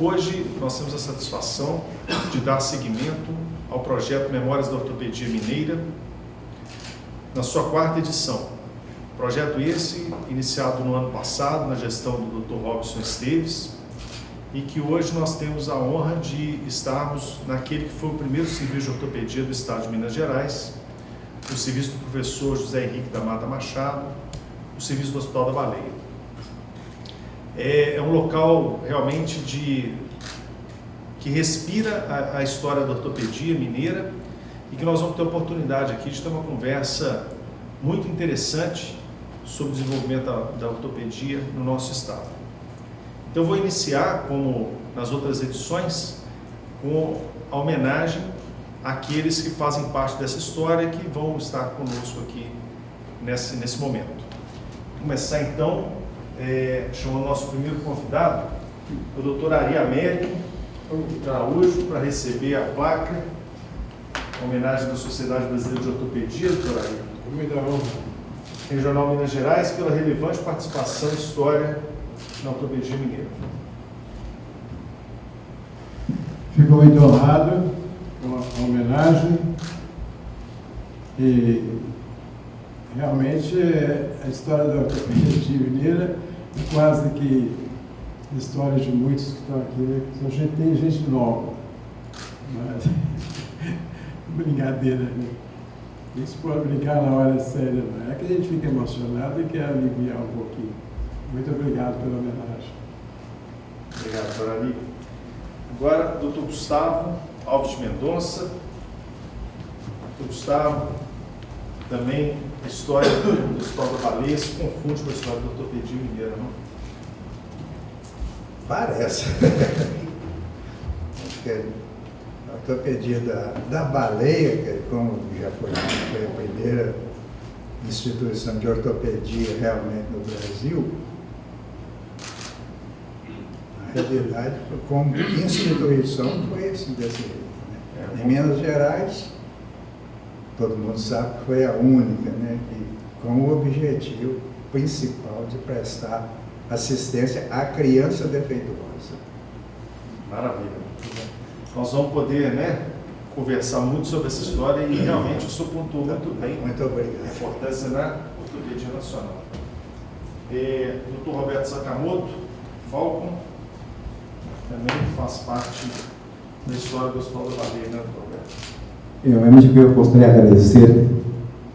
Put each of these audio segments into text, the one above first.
Hoje nós temos a satisfação de dar seguimento ao projeto Memórias da Ortopedia Mineira, na sua 4ª edição. Projeto esse iniciado no ano passado, na gestão do Dr. Robson Esteves, e que hoje nós temos a honra de estarmos naquele que foi o primeiro serviço de ortopedia do estado de Minas Gerais, o serviço do professor José Henrique da Mata Machado, o serviço do Hospital da Baleia. É um local realmente que respira a história da ortopedia mineira e que nós vamos ter a oportunidade aqui de ter uma conversa muito interessante sobre o desenvolvimento da ortopedia no nosso estado. Então eu vou iniciar, como nas outras edições, com a homenagem àqueles que fazem parte dessa história e que vão estar conosco aqui nesse momento. Vou começar então chamando o nosso primeiro convidado, o Dr. Ari Américo Araújo, para receber a placa, a homenagem da Sociedade Brasileira de Ortopedia, Dr. Ari. Muita honra. Regional Minas Gerais, pela relevante participação e história na ortopedia mineira. Fico muito honrado com a homenagem e realmente a história da ortopedia mineira é quase que a história de muitos que estão aqui. A gente tem gente nova, mas brincadeira, né? Isso pode brincar na hora séria, não é que a gente fica emocionado e quer aliviar um pouquinho. Muito obrigado pela homenagem. Obrigado, Dr. Ari. Agora, Dr. Gustavo Alves de Mendonça. Dr. Gustavo, também a história do Hospital da Baleia se confunde com a história da ortopedia mineira, não? Parece. Acho que a ortopedia da Baleia, que como já foi a primeira instituição de ortopedia realmente no Brasil, na realidade, como instituição, foi assim, desse jeito. Né? Em Minas Gerais, todo mundo sabe que foi a única, né, que, com o objetivo principal de prestar assistência à criança defeituosa. Maravilha. Nós vamos poder, conversar muito sobre essa história e realmente o senhor pontuou muito bem. Muito obrigado. A importância na ortopedia nacional. Dr. Roberto Sakamoto Falcon, também faz parte da história do Hospital da Baleia, né, Dr. Roberto? Eu gostaria de agradecer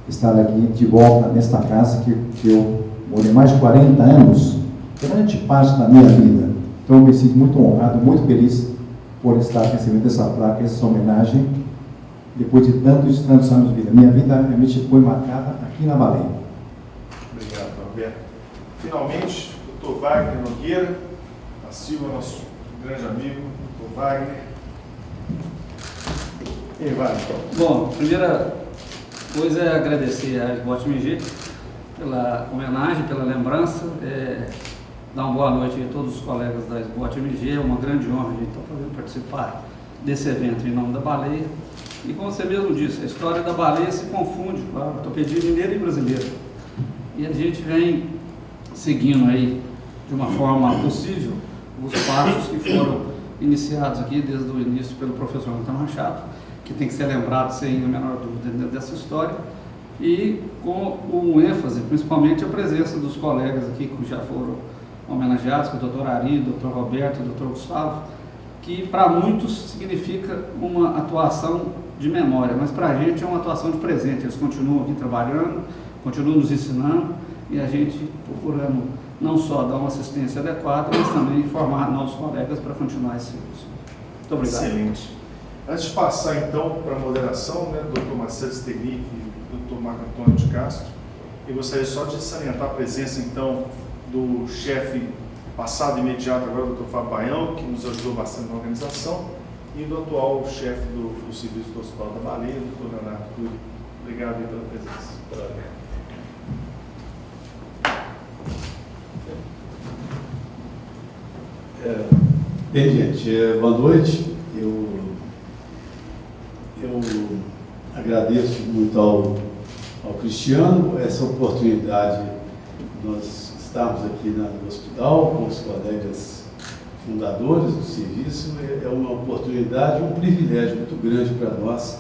estar aqui de volta nesta casa que eu morei mais de 40 anos, grande parte da minha vida. Então eu me sinto muito honrado, muito feliz por estar recebendo essa placa, essa homenagem, depois de tantos anos de vida. Minha vida realmente foi marcada aqui na Baleia. Obrigado, Roberto. Finalmente, Dr. Wagner Nogueira da Silva, nosso grande amigo, Dr. Wagner. E Wagner. Bom, a primeira coisa é agradecer a SBOT MG pela homenagem, pela lembrança, dar uma boa noite a todos os colegas da SBOT MG. É uma grande honra a gente estar podendo participar desse evento em nome da Baleia. E como você mesmo disse, a história da Baleia se confunde com a ortopedia mineira e brasileira. E a gente vem seguindo aí de uma forma possível os passos que foram iniciados aqui desde o início pelo professor Antônio Machado, que tem que ser lembrado sem a menor dúvida dessa história, e com o ênfase, principalmente a presença dos colegas aqui que já foram homenageados, que é o Dr. Ari, Dr. Roberto e Dr. Gustavo, que para muitos significa uma atuação de memória, mas para a gente é uma atuação de presente. Eles continuam aqui trabalhando, continuam nos ensinando e a gente procurando não só dar uma assistência adequada, mas também formar novos colegas para continuar esse serviço. Muito obrigado. Excelente. Antes de passar então para a moderação, Dr. Marcelo Stenick e Dr. Marco Antônio de Castro, eu gostaria só de salientar a presença então do chefe passado imediato agora, o Dr. Fábio Baião, que nos ajudou bastante na organização, e do atual chefe do serviço do Hospital da Baleia, o Dr. Leonardo Cury. Obrigado aí pela presença. Bem, gente, boa noite. Eu agradeço muito ao Cristiano essa oportunidade de nós estarmos aqui no hospital com os colegas fundadores do serviço, é uma oportunidade, um privilégio muito grande para nós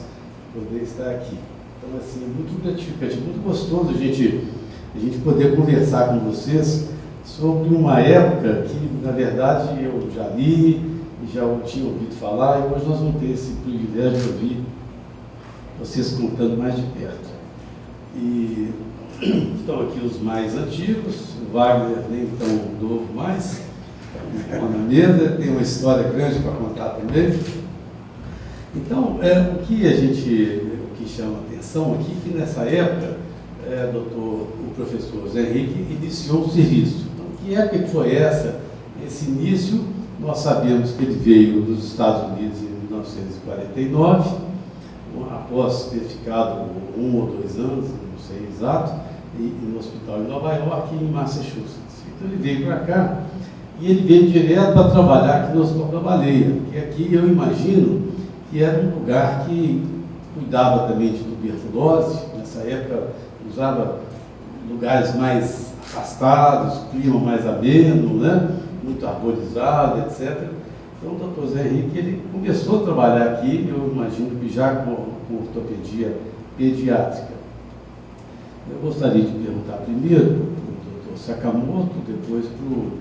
poder estar aqui. Então, assim, é muito gratificante, muito gostoso a gente poder conversar com vocês sobre uma época que, na verdade, eu já li e já tinha ouvido falar, e hoje nós vamos ter esse privilégio de ouvir vocês contando mais de perto. E estão aqui os mais antigos, o Wagner nem tão novo mais, na mesa, tem uma história grande para contar também. Então, o que chama atenção aqui, que nessa época, o professor Zé Henrique iniciou o serviço. Então, que época que foi essa? Esse início, nós sabemos que ele veio dos Estados Unidos em 1949, após ter ficado 1 ou 2 anos, não sei exato, no hospital em Nova York e em Massachusetts. Então ele veio para cá e ele veio direto para trabalhar aqui no Hospital da Baleia, que aqui eu imagino que era um lugar que cuidava também de tuberculose. Nessa época usava lugares mais afastados, clima mais ameno, né? Muito arborizado, etc. Então o doutor Zé Henrique, ele começou a trabalhar aqui, eu imagino que já com ortopedia pediátrica. Eu gostaria de perguntar primeiro para o doutor Sakamoto, depois para o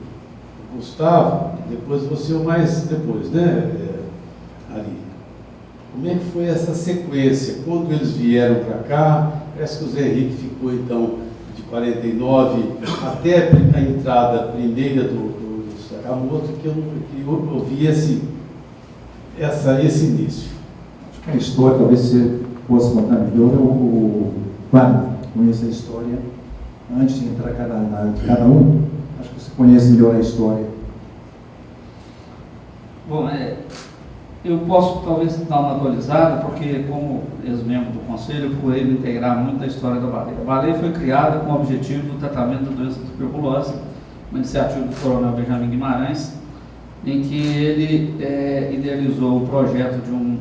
Gustavo, depois você o mais depois, né, Ali? Como é que foi essa sequência? Quando eles vieram para cá, parece que o Zé Henrique ficou, então, de 49 até a entrada primeira do Sakamoto, que eu ouvi esse início. Acho que a história, talvez você possa contar melhor, o Wagner conhece a história antes de entrar de cada um. Acho que você conhece melhor a história. Bom, eu posso talvez dar uma atualizada, porque como ex-membro do Conselho, eu procurei me integrar muito na história da Baleia. A Baleia foi criada com o objetivo do tratamento da doença da tuberculose, uma iniciativa do coronel Benjamin Guimarães, em que ele idealizou o projeto de um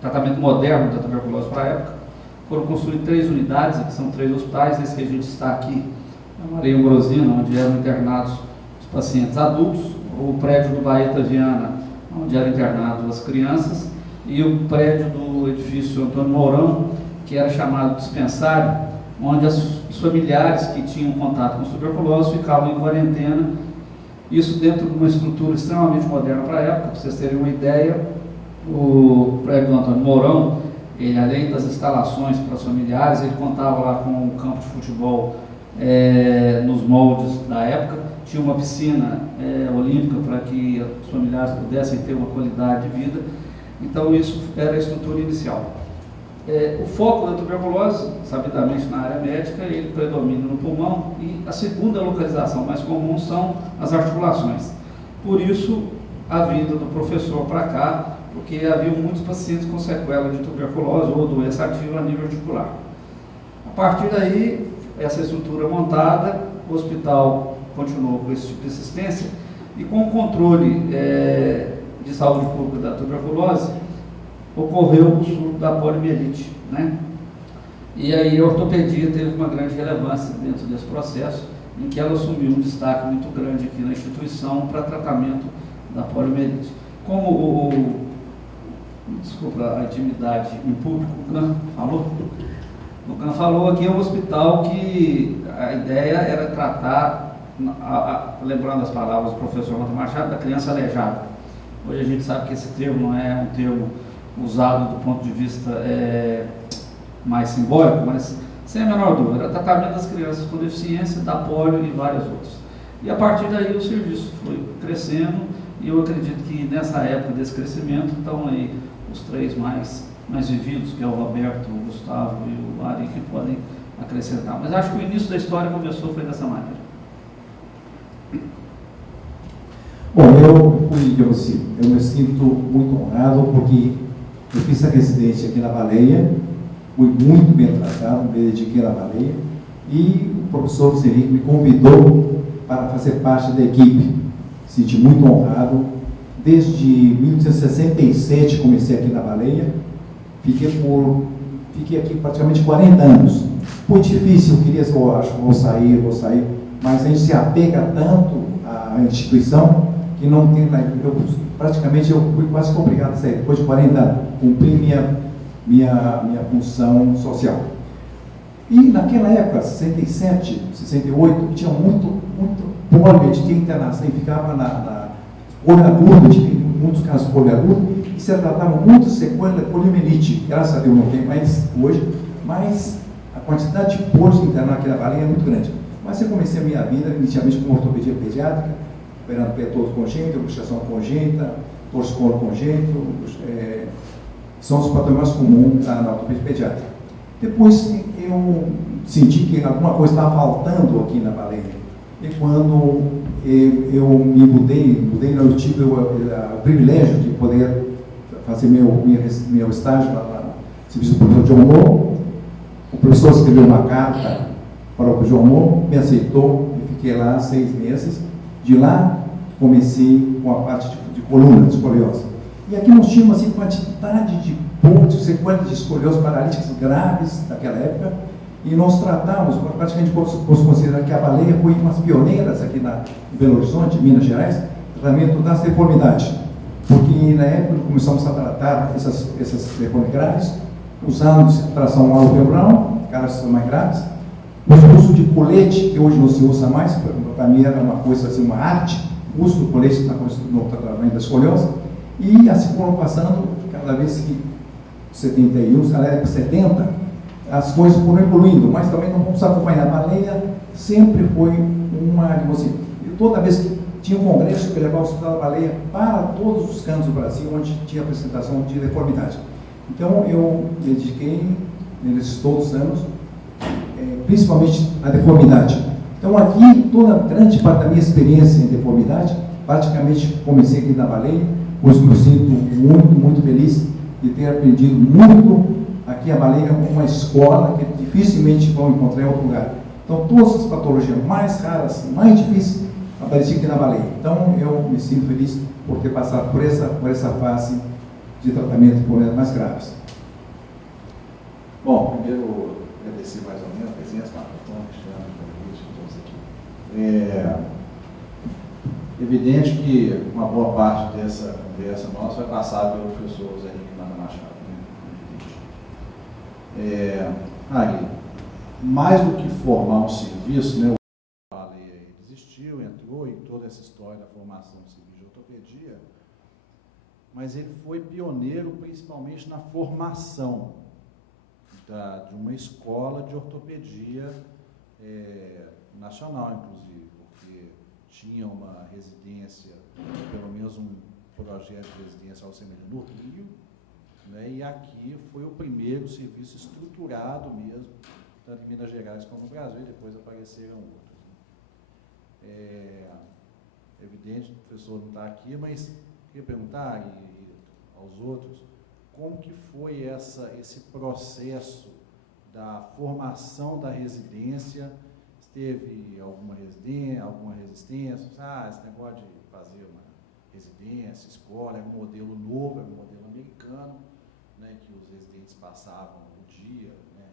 tratamento moderno da tuberculose para a época. Foram construídas 3 unidades, aqui são 3 hospitais, esse que a gente está aqui, na Maria Ambrosina, onde eram internados os pacientes adultos, o prédio do Baeta Viana, onde eram internados as crianças, e o prédio do edifício Antônio Mourão, que era chamado dispensário, onde os familiares que tinham contato com tuberculose ficavam em quarentena, isso dentro de uma estrutura extremamente moderna para a época. Para vocês terem uma ideia, o prédio do Antônio Mourão, ele, além das instalações para os familiares, ele contava lá com um campo de futebol nos moldes da época, tinha uma piscina olímpica para que os familiares pudessem ter uma qualidade de vida. Então isso era a estrutura inicial. O foco da tuberculose, sabidamente na área médica, ele predomina no pulmão, e a segunda localização mais comum são as articulações. Por isso a vinda do professor para cá, porque havia muitos pacientes com sequela de tuberculose ou doença ativa a nível articular. A partir daí, essa estrutura montada, o hospital continuou com esse tipo de assistência, e com o controle de saúde pública da tuberculose, ocorreu o surto da poliomielite, né? E aí a ortopedia teve uma grande relevância dentro desse processo, em que ela assumiu um destaque muito grande aqui na instituição para tratamento da poliomielite. Como desculpa a intimidade em público, o Gan falou? O Gan falou aqui, é um hospital que a ideia era tratar, lembrando as palavras do professor Walter Machado, da criança aleijada. Hoje a gente sabe que esse termo não é um termo usado do ponto de vista mais simbólico, mas sem a menor dúvida, era tratamento das crianças com deficiência, da polio e várias outras. E a partir daí o serviço foi crescendo, e eu acredito que nessa época desse crescimento estão aí os 3 mais vividos, que é o Roberto, o Gustavo e o Ari, que podem acrescentar. Mas acho que o início da história começou foi dessa maneira. Bom, eu me sinto muito honrado, porque eu fiz a residência aqui na Baleia, fui muito bem tratado, me dediquei na Baleia, e o professor Zé Henrique me convidou para fazer parte da equipe. Me senti muito honrado. Desde 1967 comecei aqui na Baleia, fiquei aqui praticamente 40 anos. Foi difícil, eu queria, eu acho que vou sair, mas a gente se apega tanto à instituição que não tem, praticamente eu fui quase obrigado a sair, depois de 40 anos, cumprir minha função social. E naquela época, 67, 68, tinha muito polio, a gente tinha internação, e ficava na polio agudo, tinha muitos casos de polio agudo, e se tratava muito sequela de poliomielite. Graças a Deus não tem mais hoje, mas a quantidade de poros internados aqui na baleia é muito grande. Mas eu comecei a minha vida inicialmente com ortopedia pediátrica, operando pé todo congênito, luxação congênita, torcicolo congênito, são os padrões mais comuns na ortopedia pediátrica. Depois eu senti que alguma coisa estava faltando aqui na baleia. E quando eu me mudei, eu tive o privilégio de poder fazer meu estágio lá no serviço do professor John Moore. O professor escreveu uma carta para o John Moore, me aceitou e fiquei lá 6 meses. De lá, comecei com a parte de coluna, de escoliose. E aqui nós tínhamos assim, quantidade de pontos, sequelas de escoliose paralíticas graves naquela época, e nós tratamos, praticamente posso considerar que a baleia foi uma das pioneiras aqui em Belo Horizonte, Minas Gerais, tratamento das deformidades. Porque na época começamos a tratar essas deformidades graves, usando tração alveolar, caras mais graves, o uso de colete, que hoje não se usa mais, para mim era uma coisa assim, uma arte, o uso do colete no tratamento da escoliose, e assim foram passando, cada vez que 71, na época 70, as coisas foram evoluindo, mas também não vamos acompanhar. A baleia sempre foi uma, assim, toda vez que tinha um congresso que levava o Hospital da Baleia para todos os cantos do Brasil, onde tinha apresentação de deformidade. Então eu me dediquei, nesses todos os anos, principalmente a deformidade. Então aqui, toda grande parte da minha experiência em deformidade, praticamente comecei aqui na baleia, pois me sinto muito feliz de ter aprendido muito aqui a baleia, uma escola que dificilmente vão encontrar em outro lugar. Então todas as patologias mais raras, mais difíceis, apareciam aqui na baleia. Então eu me sinto feliz por ter passado por essa fase de tratamento de problemas mais graves. Bom, primeiro agradecer mais ou menos a presença, Marco Antônio, Cristiano, todos aqui. Evidente que uma boa parte dessa conversa nossa vai passar pelo professor Zé Henrique Manda Machado. Aí, mais do que formar um serviço, né, o baleia existiu, entrou em toda essa história da formação do serviço de ortopedia, mas ele foi pioneiro principalmente na formação de uma escola de ortopedia nacional, inclusive, porque tinha uma residência, pelo menos um projeto de residência ao semelhante no Rio, né, e aqui foi o primeiro serviço estruturado mesmo, tanto em Minas Gerais como no Brasil, e depois apareceram outros. Evidente, o professor não está aqui, mas queria perguntar aos outros, como que foi esse processo da formação da residência? Teve alguma resistência? Esse negócio de fazer uma residência, escola, era um modelo novo, era um modelo americano, né, que os residentes passavam o dia, né,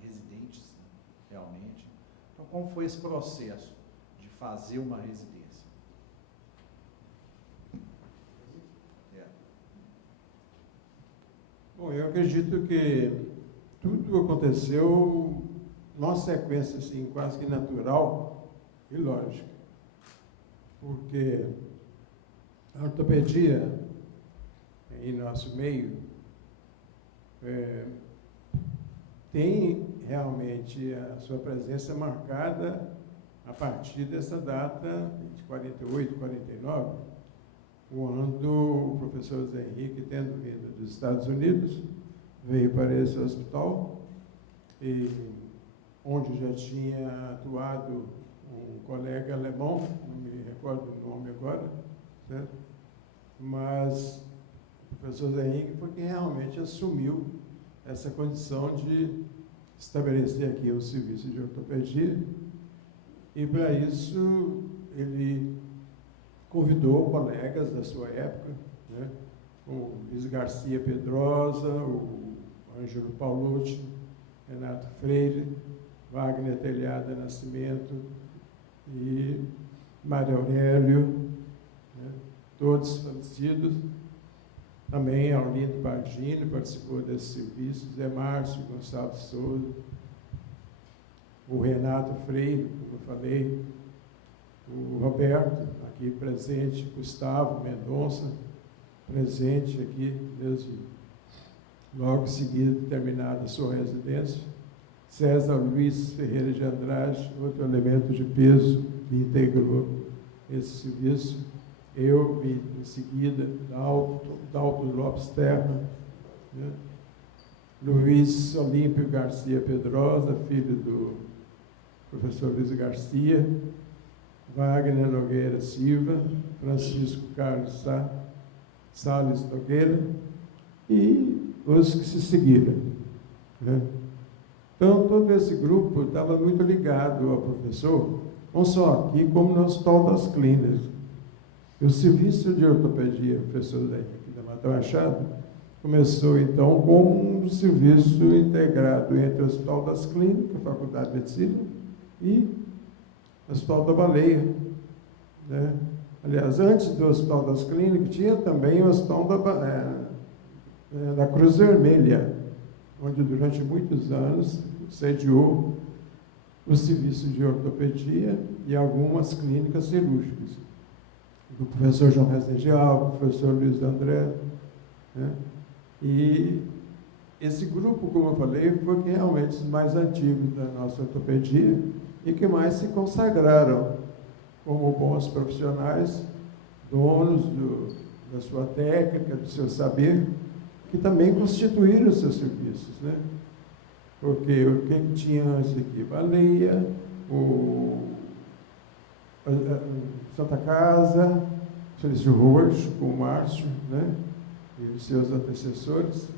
residentes, né, realmente. Então, como foi esse processo de fazer uma residência? Bom, eu acredito que tudo aconteceu numa sequência assim, quase que natural e lógica. Porque a ortopedia em nosso meio tem realmente a sua presença marcada a partir dessa data de 48, 49, quando o professor Zé Henrique, tendo vindo dos Estados Unidos, veio para esse hospital, e onde já tinha atuado um colega alemão, não me recordo o nome agora, certo? Mas o professor Zé Henrique foi quem realmente assumiu essa condição de estabelecer aqui o serviço de ortopedia, e para isso ele convidou colegas da sua época, né, o Luiz Garcia Pedrosa, o Ângelo Paulucci, Renato Freire, Wagner Telhada Nascimento e Mário Aurélio, né, todos falecidos. Também Arlindo Pardini participou desse serviço, Zé Márcio Gonçalves Souza, o Renato Freire, como eu falei, o Roberto, aqui presente, Gustavo Mendonça, presente aqui, mesmo logo em seguida de terminada a sua residência, César Luiz Ferreira de Andrade, outro elemento de peso que integrou esse serviço. Eu, em seguida, Dalto Lopes Terra, né? Luiz Olímpio Garcia Pedrosa, filho do professor Luiz Garcia, Wagner Nogueira Silva, Francisco Carlos Salles Nogueira e os que se seguiram, né? Então, todo esse grupo estava muito ligado ao professor, não só aqui, como no Hospital das Clínicas. O serviço de ortopedia, professor aqui da Mata Machado, começou, então, com um serviço integrado entre o Hospital das Clínicas, a Faculdade de Medicina, e o Hospital da Baleia, né? Aliás, antes do Hospital das Clínicas, tinha também o Hospital da Cruz Vermelha, onde durante muitos anos sediou o serviço de ortopedia e algumas clínicas cirúrgicas, do professor João Rezende de Alves, professor Luiz André, né? E esse grupo, como eu falei, foi realmente os mais antigos da nossa ortopedia e que mais se consagraram como bons profissionais, donos da sua técnica, do seu saber, que também constituíram os seus serviços, né? Porque quem tinha antes aqui? Baleia, Santa Casa, Felício Roxo, com o Márcio, né? E os seus antecessores,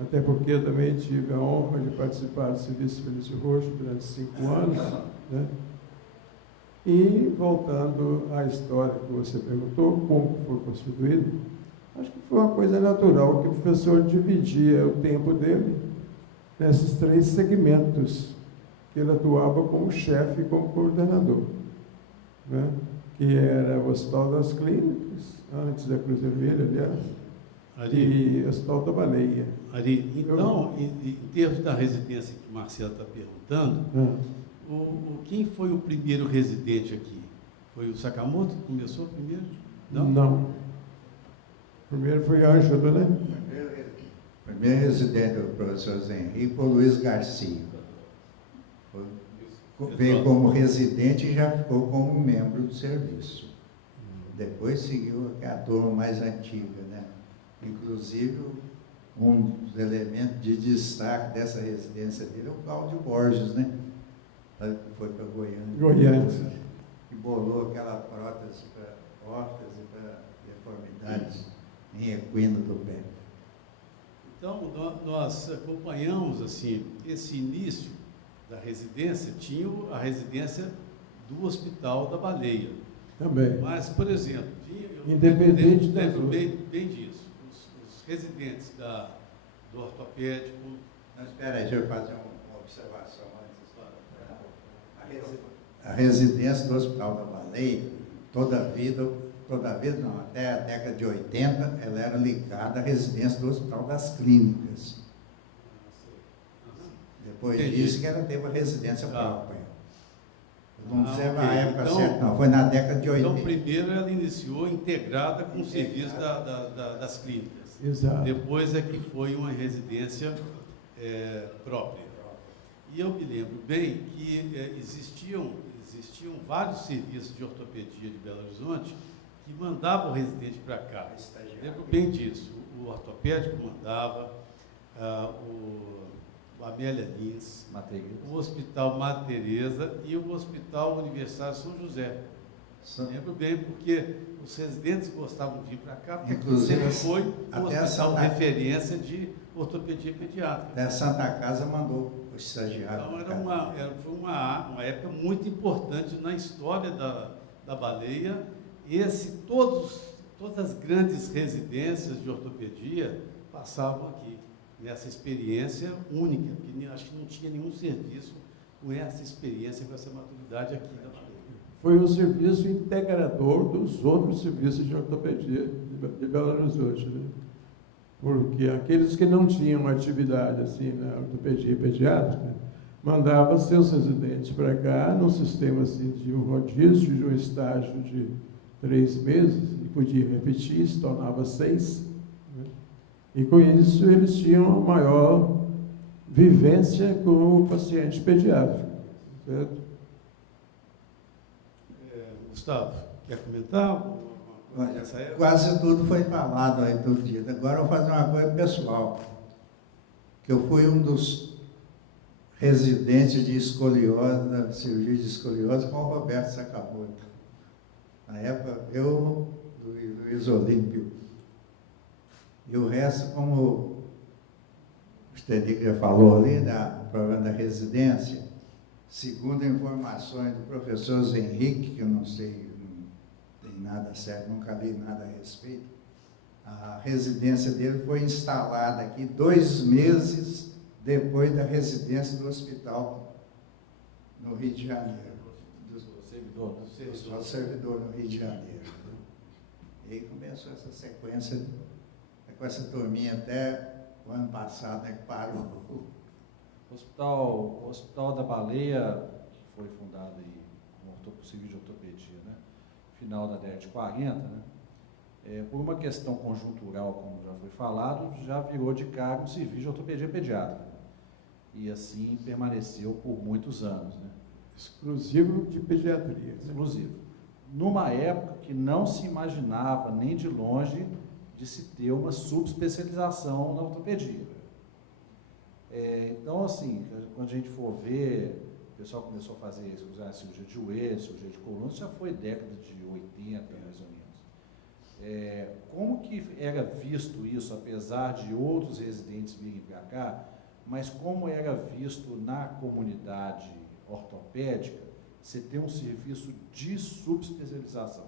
até porque eu também tive a honra de participar do serviço Felício Roxo durante 5 anos, né? E, voltando à história que você perguntou, como foi constituído, acho que foi uma coisa natural que o professor dividia o tempo dele nesses 3 segmentos, que ele atuava como chefe e como coordenador, né? Que era o Hospital das Clínicas, antes da Cruz Vermelha, aliás, e o Hospital da Baleia. Ari, então, em termos da residência que o Marcelo está perguntando, quem foi o primeiro residente aqui? Foi o Sakamoto que começou primeiro? Não. Primeiro foi Ângelo, né? O primeiro residente do professor Zé Henrique foi o Luiz Garcia. Veio como residente e já ficou como membro do serviço. Depois seguiu a turma mais antiga, né? Inclusive, um dos elementos de destaque dessa residência dele é o Cláudio Borges, né? Que foi para Goiânia. Que bolou aquela prótese para órtese e para deformidades em equino do pé. Então, nós acompanhamos assim, esse início da residência, tinha a residência do Hospital da Baleia. Também. Mas, por exemplo, independente das lembro bem disso. Os residentes do ortopédico. Não, espera aí, deixa eu fazer uma observação antes. A residência do Hospital da Baleia, toda a vida não, até a década de 80, ela era ligada à residência do Hospital das Clínicas. Depois disso que ela teve a residência própria. Não sei a época certa, não, foi na década de 80. Então, primeiro ela iniciou integrada com o serviço das clínicas. Exato. Depois é que foi uma residência própria. E eu me lembro bem que existiam vários serviços de ortopedia de Belo Horizonte que mandavam o residente para cá. Lembro bem disso. O ortopédico mandava, o Amélia Lins, o Hospital Madre Teresa e o Hospital Universitário São José. Lembro bem, porque os residentes gostavam de vir para cá, porque inclusive foi um hospital de referência de ortopedia pediátrica. Até a Santa Casa mandou o estagiário. Então, foi uma época muito importante na história da Baleia. Todas as grandes residências de ortopedia passavam aqui, nessa experiência única, porque acho que não tinha nenhum serviço com essa experiência, com essa maturidade aqui da Baleia. foi um serviço integrador dos outros serviços de ortopedia de Belo Horizonte, né? Porque aqueles que não tinham atividade assim na ortopedia pediátrica mandavam seus residentes para cá num sistema assim, de um rodízio, de um estágio de 3 meses, e podia repetir, se tornava 6. Né? E com isso eles tinham uma maior vivência com o paciente pediátrico. Certo? Gustavo, quer comentar? Olha, quase tudo foi falado aí todo dia. Agora eu vou fazer uma coisa pessoal. Que eu fui um dos residentes de escoliose, da cirurgia de escoliose, com o Roberto Sakamoto. Na época, eu, Luiz Olímpio. E o resto, como o Stenick já falou ali, do problema da residência, segundo informações do professor Zé Henrique, que eu não sei, não tem nada certo, nunca li nada a respeito, a residência dele foi instalada aqui 2 meses depois da residência do hospital no Rio de Janeiro. Do servidor no Rio de Janeiro. E aí começou essa sequência, com essa turminha até o ano passado, né, que parou. O Hospital da Baleia, que foi fundado aí como serviço de ortopedia, né, final da década de 40, né, por uma questão conjuntural, como já foi falado, já virou de cara um serviço de ortopedia pediátrica. E assim permaneceu por muitos anos. Né? Exclusivo de pediatria. Exclusivo. Numa época que não se imaginava nem de longe de se ter uma subespecialização na ortopedia. Então, assim, quando a gente for ver, o pessoal começou a fazer usar a cirurgia de joelho, cirurgia de coluna, já foi década de 80, mais ou menos. Como que era visto isso, apesar de outros residentes virem para cá, mas como era visto na comunidade ortopédica, você ter um serviço de subespecialização?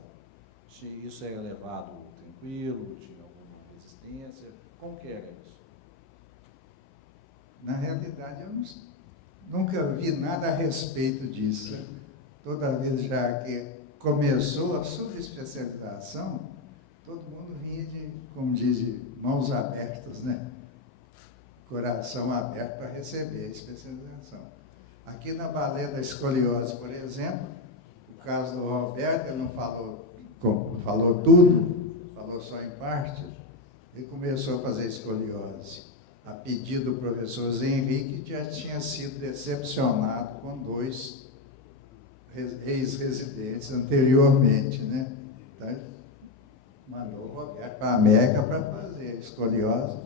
Isso era levado tranquilo, tinha alguma resistência? Como que era isso? Na realidade, eu nunca vi nada a respeito disso. Toda vez já que começou a subespecialização, todo mundo vinha de, como diz, de mãos abertas, né? Coração aberto para receber a especialização. Aqui na Baleia da Escoliose, por exemplo, o caso do Roberto, ele não falou tudo, falou só em parte, ele começou a fazer escoliose. A pedido do professor Zé Henrique, que já tinha sido decepcionado com 2 ex-residentes anteriormente, né? Então, mandou o Roberto para a América para fazer escoliose.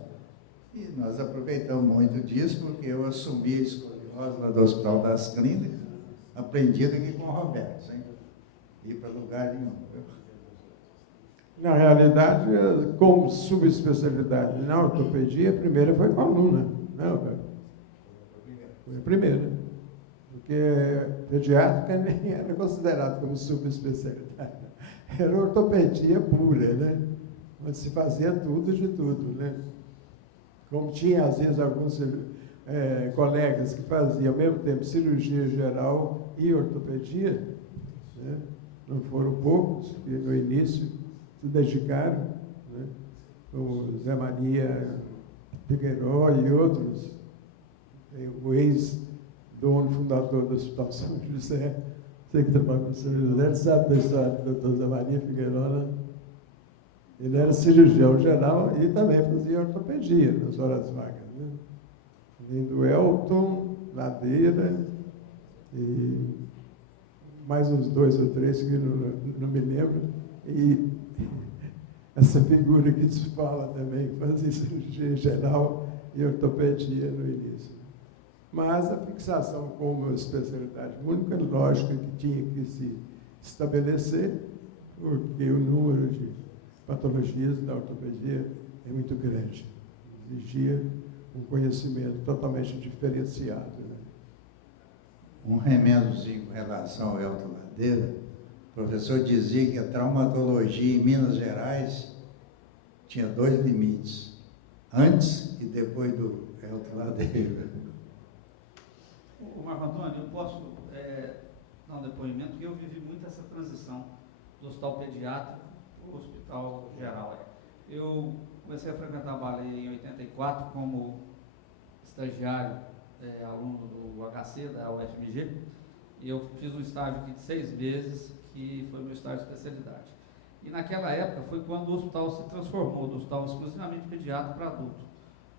E nós aproveitamos muito disso, porque eu assumi a escoliose lá do Hospital das Clínicas, aprendido aqui com o Roberto, sem ir para lugar nenhum. Na realidade, como subespecialidade na ortopedia, a primeira foi coluna. Não, foi a primeira. Porque pediátrica nem era considerada como subespecialidade. Era ortopedia pura, né? Onde se fazia tudo de tudo, né? Como tinha, às vezes, alguns colegas que faziam, ao mesmo tempo, cirurgia geral e ortopedia, né? Não foram poucos, que no início se dedicaram, né? O Zé Maria Figueiró e outros, o ex-dono fundador do Hospital São José, você que trabalha com o São José, sabe da história do Dr. Zé Maria Figueiró, né? Ele era cirurgião geral e também fazia ortopedia nas horas vagas, né? Além do Elton, Ladeira e mais uns 2 ou 3 que não me lembro. E essa figura que se fala também, que fazia cirurgia geral e ortopedia no início. Mas a fixação como especialidade única, lógico que tinha que se estabelecer, porque o número de patologias da ortopedia é muito grande. Exigia um conhecimento totalmente diferenciado. Né? Um remendozinho com relação ao Elton Ladeira, o professor dizia que a traumatologia em Minas Gerais tinha 2 limites, antes e depois do Elton Ladeira. Marco Antônio, eu posso dar um depoimento, porque eu vivi muito essa transição do hospital pediátrico para o hospital geral. Eu comecei a frequentar a Baleia em 84 como estagiário, aluno do HC, da UFMG, e eu fiz um estágio aqui de 6 meses, que foi meu estágio de especialidade. E naquela época foi quando o hospital se transformou do hospital exclusivamente pediátrico para adulto.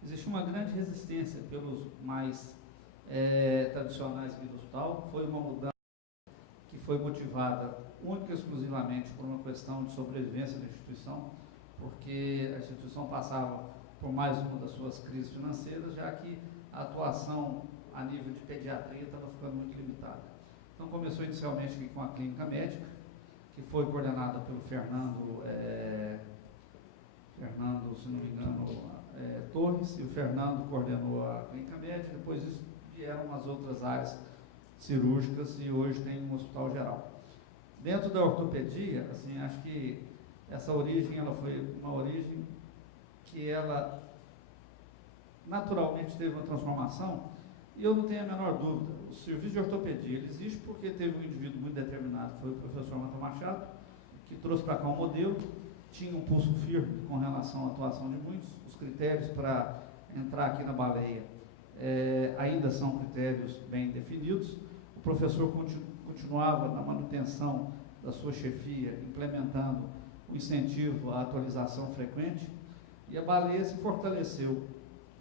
Existe uma grande resistência pelos mais tradicionais aqui do hospital, foi uma mudança que foi motivada única e exclusivamente por uma questão de sobrevivência da instituição, porque a instituição passava por mais uma das suas crises financeiras, já que a atuação a nível de pediatria estava ficando muito limitada. Então começou inicialmente aqui com a clínica médica, que foi coordenada pelo Fernando, se não me engano, Torres, e o Fernando coordenou a clínica médica, depois disso vieram as outras áreas cirúrgicas e hoje tem um hospital geral. Dentro da ortopedia, assim, acho que essa origem, ela foi uma origem que ela naturalmente teve uma transformação, e eu não tenho a menor dúvida, o serviço de ortopedia ele existe porque teve um indivíduo muito determinado, que foi o professor Mata Machado, que trouxe para cá um modelo, tinha um pulso firme com relação à atuação de muitos, os critérios para entrar aqui na Baleia ainda são critérios bem definidos, o professor continuava na manutenção da sua chefia, implementando o incentivo à atualização frequente, e a Baleia se fortaleceu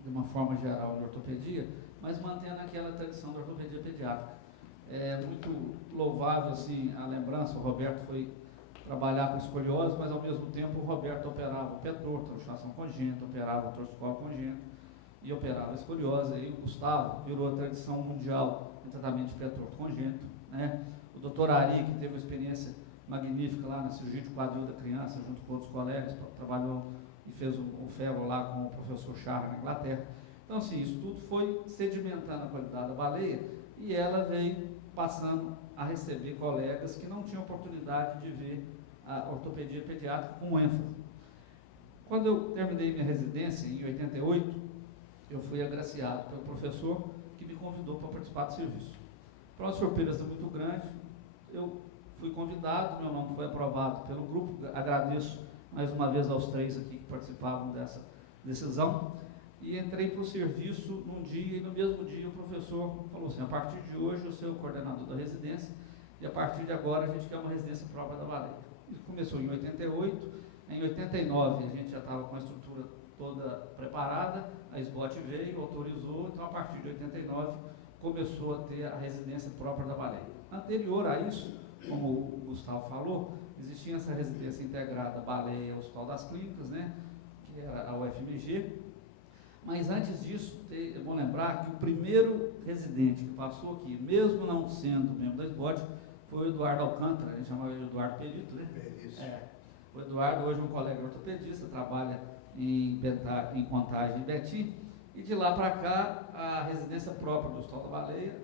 de uma forma geral de ortopedia, mas mantendo aquela tradição da ortopedia pediátrica. É muito louvável assim, a lembrança, o Roberto foi trabalhar com escoliose, mas ao mesmo tempo o Roberto operava o pé torto, a luxação congênita, operava o torcicolo congênito e operava a escoliose, e o Gustavo virou a tradição mundial em tratamento de pé torto congênito, né? O doutor Ari, que teve uma experiência magnífica lá na cirurgia de quadril da criança, junto com outros colegas, trabalhou e fez um fellow lá com o professor Charles na Inglaterra. Então, assim, isso tudo foi sedimentando a qualidade da Baleia e ela veio passando a receber colegas que não tinham oportunidade de ver a ortopedia pediátrica com ênfase. Quando eu terminei minha residência, em 88, eu fui agraciado pelo professor que me convidou para participar do serviço. Para uma surpresa muito grande, eu fui convidado, meu nome foi aprovado pelo grupo, agradeço mais uma vez aos 3 aqui que participavam dessa decisão, e entrei para o serviço num dia, e no mesmo dia o professor falou assim, a partir de hoje eu sou o coordenador da residência, e a partir de agora a gente quer uma residência própria da Baleia. Isso começou em 88, em 89 a gente já estava com a estrutura toda preparada, a SBOT veio, autorizou, então a partir de 89 começou a ter a residência própria da Baleia. Anterior a isso, como o Gustavo falou, existia essa residência integrada Baleia Hospital das Clínicas, né, que era a UFMG, mas antes disso, é bom lembrar que o primeiro residente que passou aqui, mesmo não sendo membro da SBOT, foi o Eduardo Alcântara, a gente chamava ele de Eduardo Perito, né? O Eduardo hoje é um colega ortopedista, trabalha em Contagem e Betim, e de lá para cá a residência própria do Hospital da Baleia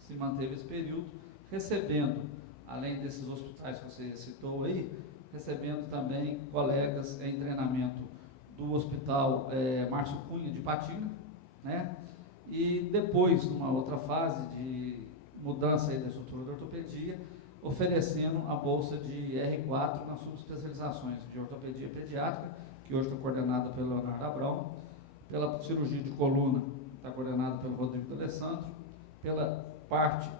se manteve esse período, recebendo, além desses hospitais que você citou aí, recebendo também colegas em treinamento do Hospital Márcio Cunha de Patina, né? E depois, numa outra fase de mudança aí da estrutura da ortopedia, oferecendo a bolsa de R4 nas subespecializações de ortopedia pediátrica, que hoje está coordenada pelo Leonardo Abrão, pela cirurgia de coluna, está coordenada pelo Rodrigo D'Alessandro, pela parte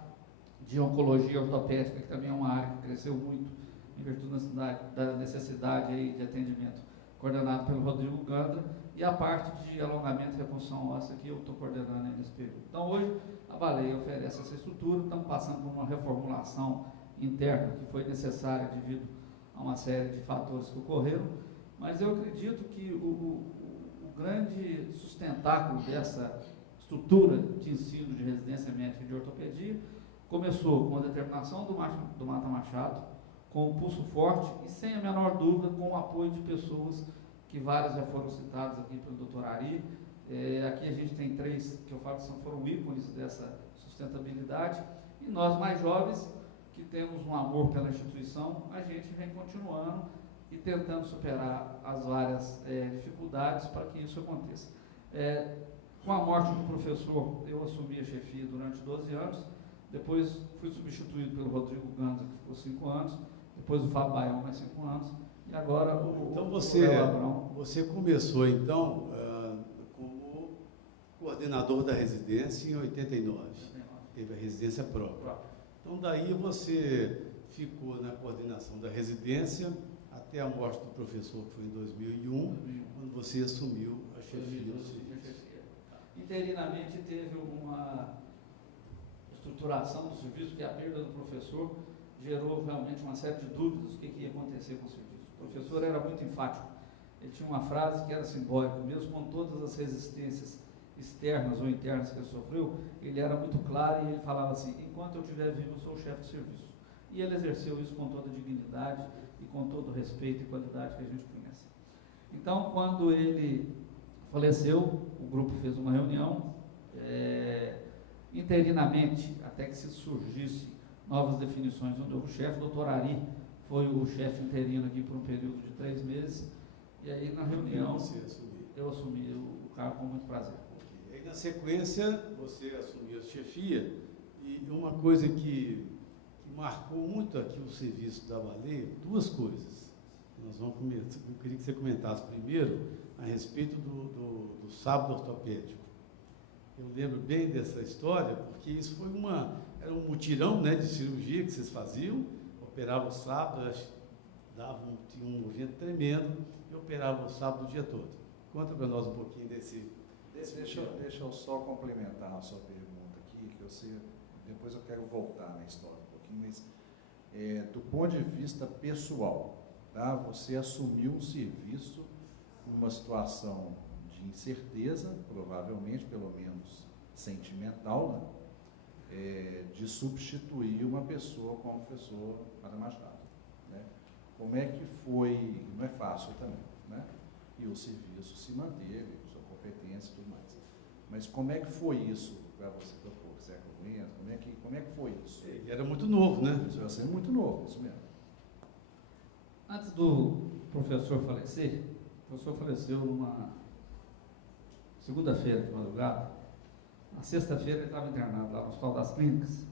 de oncologia ortopédica, que também é uma área que cresceu muito em virtude da necessidade aí de atendimento, coordenado pelo Rodrigo Gandra, e a parte de alongamento e reconstrução óssea que eu estou coordenando aí nesse período. Então hoje a Baleia oferece essa estrutura, estamos passando por uma reformulação interna que foi necessária devido a uma série de fatores que ocorreram, mas eu acredito que o grande sustentáculo dessa estrutura de ensino de residência médica de ortopedia começou com a determinação do Mata Machado, com o pulso forte e, sem a menor dúvida, com o apoio de pessoas que várias já foram citadas aqui pelo Dr. Ari. Aqui a gente tem 3 que eu falo que foram ícones dessa sustentabilidade, e nós mais jovens, que temos um amor pela instituição, a gente vem continuando e tentando superar as várias dificuldades para que isso aconteça. Com a morte do professor, eu assumi a chefia durante 12 anos, Depois fui substituído pelo Rodrigo Ganza, que ficou 5 anos, depois o Fábio Baião, mais 5 anos, e agora Então o Léo Abrão. você começou então como coordenador da residência em 89, teve a residência própria. Então daí você ficou na coordenação da residência até a morte do professor, que foi em 2001, quando você assumiu a chefia do serviço. Interinamente teve uma estruturação do serviço, porque a perda do professor gerou realmente uma série de dúvidas do que ia acontecer com o serviço. O professor era muito enfático, ele tinha uma frase que era simbólica, mesmo com todas as resistências externas ou internas que ele sofreu, ele era muito claro e ele falava assim: enquanto eu estiver vivo, eu sou o chefe de serviço. E ele exerceu isso com toda a dignidade e com todo o respeito e qualidade que a gente conhece. Então, quando ele faleceu, o grupo fez uma reunião, interinamente, até que se surgisse novas definições, onde o chefe, doutor Ari, foi o chefe interino aqui por um período de 3 meses, e aí na reunião eu assumi o cargo com muito prazer. Okay. Aí na sequência você assumiu a chefia, e uma coisa que marcou muito aqui o serviço da Baleia, 2 coisas. Nós vamos começar. Eu queria que você comentasse primeiro a respeito do sábado ortopédico. Eu lembro bem dessa história, porque isso foi era um mutirão, né, de cirurgia que vocês faziam, operavam o sábado, tinha um movimento tremendo, e operavam o sábado o dia todo. Conta para nós um pouquinho desse Deixa eu só complementar a sua pergunta aqui, que depois eu quero voltar na história um pouquinho, mas do ponto de vista pessoal, tá? Você assumiu um serviço numa situação de incerteza, provavelmente, pelo menos sentimental, né? De substituir uma pessoa como o professor Padre Machado, né? Como é que foi, não é fácil também, né? E o serviço se manteve, com sua competência e tudo mais. Mas como é que foi isso para você, doutor Século XX? Como é que foi isso? Ele era muito novo, né? Isso vai ser muito novo, isso mesmo. Antes do professor falecer, o professor faleceu numa segunda-feira de madrugada. Na sexta-feira ele estava internado lá no Hospital das Clínicas.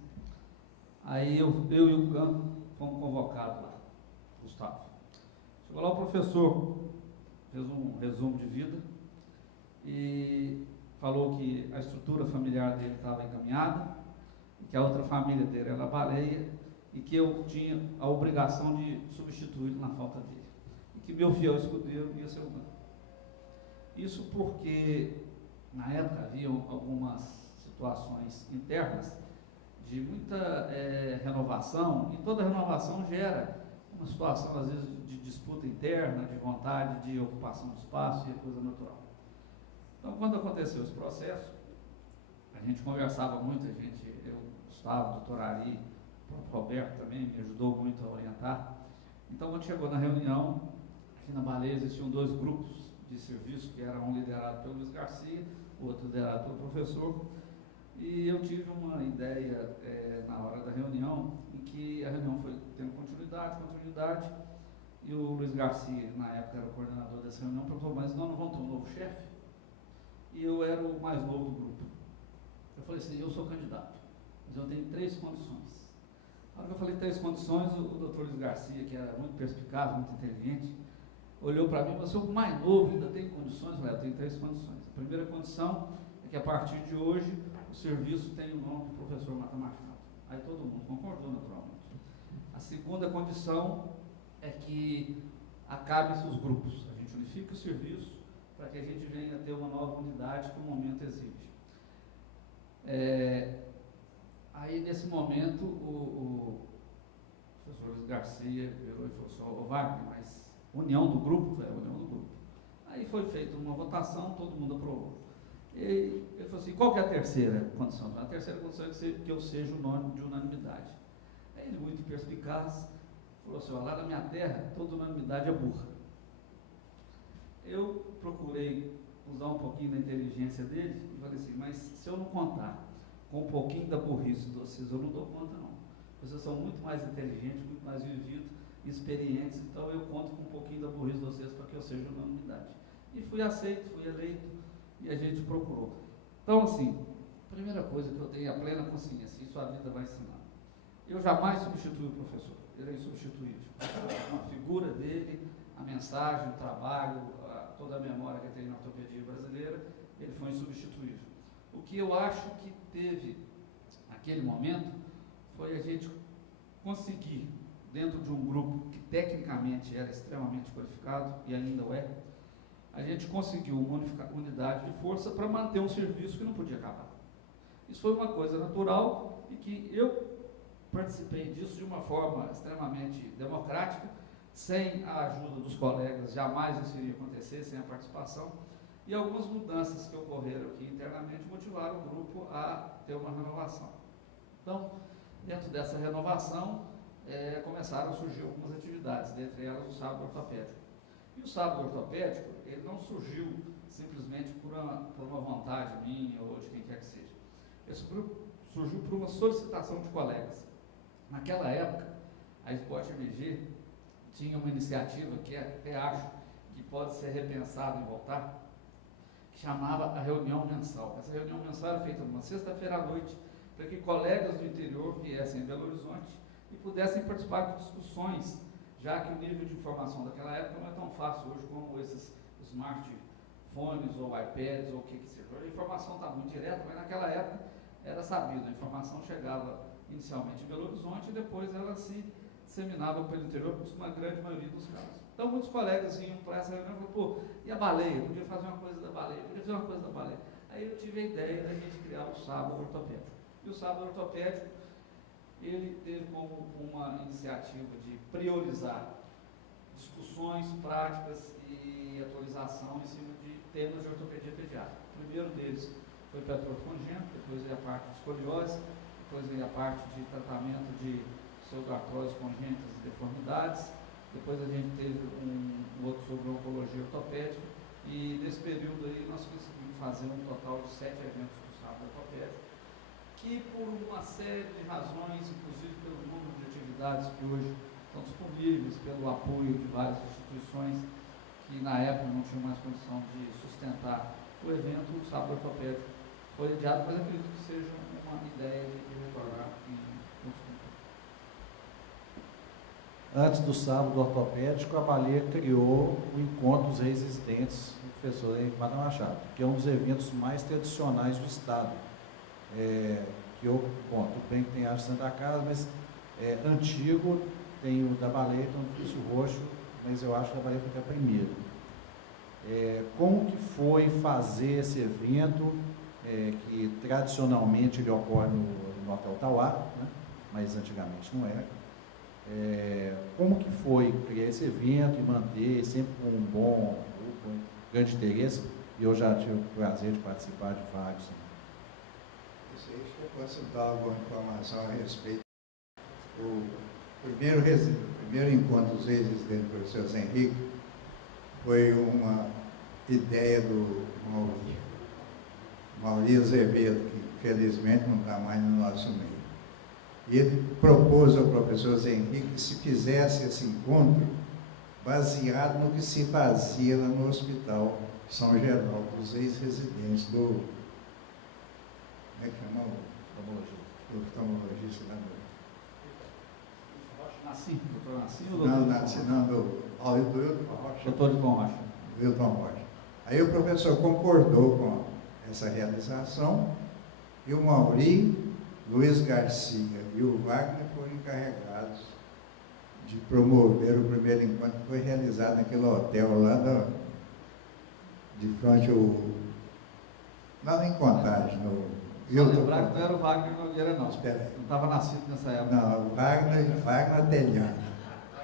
Aí eu e o Gano fomos convocados lá, Gustavo. Chegou lá, o professor fez um resumo de vida e falou que a estrutura familiar dele estava encaminhada, e que a outra família dele era Baleia, e que eu tinha a obrigação de substituí-lo na falta dele, e que meu fiel escudeiro ia ser o Gano. Isso porque, na época, havia algumas situações internas de muita renovação, e toda renovação gera uma situação, às vezes, de disputa interna, de vontade de ocupação de espaço, e é coisa natural. Então, quando aconteceu esse processo, a gente conversava muito, eu, Gustavo, o doutor Ari, o próprio Roberto também me ajudou muito a orientar. Então, quando chegou na reunião, aqui na Baleia existiam 2 grupos de serviço, que era um liderado pelo Luiz Garcia, o outro liderado pelo professor, e eu tive uma ideia na hora da reunião, em que a reunião foi tendo continuidade, e o Luiz Garcia, na época era o coordenador dessa reunião, perguntou: mas nós não vamos ter um novo chefe? E eu era o mais novo do grupo. Eu falei assim: eu sou candidato, mas eu tenho 3 condições. Na hora que eu falei 3 condições, o doutor Luiz Garcia, que era muito perspicaz, muito inteligente, olhou para mim: você é o mais novo, ainda tem condições? Eu falei: eu tenho 3 condições. A primeira condição é que a partir de hoje o serviço tem o nome do professor Mata Machado. Aí todo mundo concordou, naturalmente. A segunda condição é que acabe-se os grupos, a gente unifica o serviço para que a gente venha a ter uma nova unidade que o momento exige. Aí nesse momento o professor Luiz Garcia virou e falou assim: ô Wagner, mas união do grupo? Foi a união do grupo. Aí foi feita uma votação, todo mundo aprovou. E ele falou assim: qual que é a terceira condição? A terceira condição é que eu seja o nome de unanimidade. Aí ele, muito perspicaz, falou assim: lá na minha terra, toda unanimidade é burra. Eu procurei usar um pouquinho da inteligência dele e falei assim: mas se eu não contar com um pouquinho da burrice de vocês, eu não dou conta não. Vocês são muito mais inteligentes, muito mais vividos, experientes, então eu conto com um pouquinho da burrice de vocês para que eu seja unanimidade. E fui aceito, fui eleito, e a gente procurou. Então, assim, Primeira coisa que eu tenho a plena consciência, isso a vida vai ensinar. Eu jamais substituí o professor, ele é insubstituível. A figura dele, a mensagem, o trabalho, toda a memória que tem na ortopedia brasileira, ele foi insubstituível. O que eu acho que teve naquele momento foi a gente conseguir, dentro de um grupo que tecnicamente era extremamente qualificado, e ainda o é, a gente conseguiu uma unidade de força para manter um serviço que não podia acabar. Isso foi uma coisa natural e que eu participei disso de uma forma extremamente democrática, sem a ajuda dos colegas, jamais isso iria acontecer, sem a participação, e algumas mudanças que ocorreram aqui internamente motivaram o grupo a ter uma renovação. Então, dentro dessa renovação, começaram a surgir algumas atividades, dentre elas o sábado ortopédico. E o sábado ortopédico, ele não surgiu simplesmente por uma vontade minha ou de quem quer que seja. Ele surgiu por uma solicitação de colegas. Naquela época, a Sport MG tinha uma iniciativa que até acho que pode ser repensada em voltar, que chamava a reunião mensal. Essa reunião mensal era feita numa sexta-feira à noite, para que colegas do interior viessem em Belo Horizonte e pudessem participar de discussões, já que o nível de informação daquela época não é tão fácil hoje como esses smartphones ou iPads ou o que seja. A informação está muito direta, mas naquela época era sabido, a informação chegava inicialmente em Belo Horizonte e depois ela se disseminava pelo interior, na grande maioria dos casos. Então muitos colegas iam para essa reunião e falaram, pô, e a baleia? Eu podia fazer uma coisa da baleia, eu podia fazer uma coisa da baleia. Aí eu tive a ideia da gente criar o sábado ortopédico. E o sábado ortopédico, ele teve como uma iniciativa de priorizar discussões, práticas e atualização em cima de temas de ortopedia pediátrica. O primeiro deles foi petróleo congênito, depois veio a parte de escoliose, depois veio a parte de tratamento de pseudoartrose congênitas e deformidades, depois a gente teve um outro sobre oncologia ortopédica, e nesse período aí nós conseguimos fazer um total de 7 eventos do sábado ortopédico, que por uma série de razões, inclusive pelo número de atividades que hoje estão disponíveis, pelo apoio de várias instituições que na época não tinham mais condição de sustentar o evento, o sábado ortopédico foi adiado, mas acredito que seja uma ideia de retornar em outros tempos. Antes do sábado ortopédico, a Baleia criou o Encontro dos Reis Residentes do professor Henrique Machado, que é um dos eventos mais tradicionais do Estado. Tudo bem que tem a de Santa Casa, mas antigo, tem o da Baleia, tem o Ofício Roxo, mas eu acho que a Baleia foi até primeiro. Como que foi fazer esse evento, que tradicionalmente ele ocorre no Hotel Tauá, né? Mas antigamente não era. Como que foi criar esse evento e manter sempre com um bom grupo, um grande interesse? E eu já tive o prazer de participar de vários. Isso aí, acho que eu posso dar alguma informação a respeito. O primeiro encontro dos ex-residentes do professor Zé Henrique foi uma ideia do Mauri Azevedo, que felizmente não está mais no nosso meio. E ele propôs ao professor Zé Henrique que se fizesse esse encontro baseado no que se fazia lá no Hospital São Geraldo, dos ex-residentes do... Como é que chama? O oftalmologista lá do... Nassim, doutor Nassim ou Não, doutor Nassim, não, do Wilton Rocha. Doutor Wilton Rocha. Wilton Rocha. Aí o professor concordou com essa realização e o Mauri, Luiz Garcia e o Wagner foram encarregados de promover o primeiro encontro que foi realizado naquele hotel lá de frente lá em Contagem, no Lembrar que não era o Wagner Nogueira, não. Espera aí. Não estava nascido nessa época. Não, o Wagner Telhado.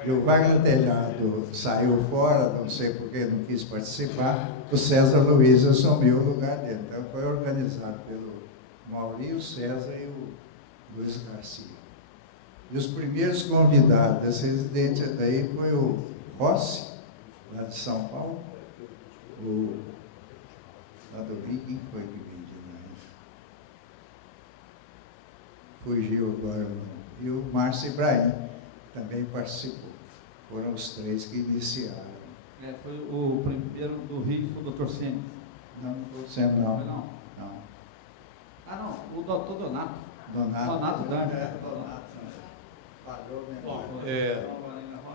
E o Wagner Telhado saiu fora, não sei porque não quis participar, o César Luiz assumiu o lugar dele. Então foi organizado pelo Maurício, César e o Luiz Garcia. E os primeiros convidados desse residente daí foi o Rossi, lá de São Paulo, lá do Rio, quem foi que veio de lá? Fugiu agora, e o Márcio Ibrahim também participou. Foram os três que iniciaram. Foi o primeiro do Rio, foi o Dr. Sênior. Não, sempre não. Não. Não. Ah, não, o doutor Donato. Donato Dani. Donato. Pagou, né? Bom,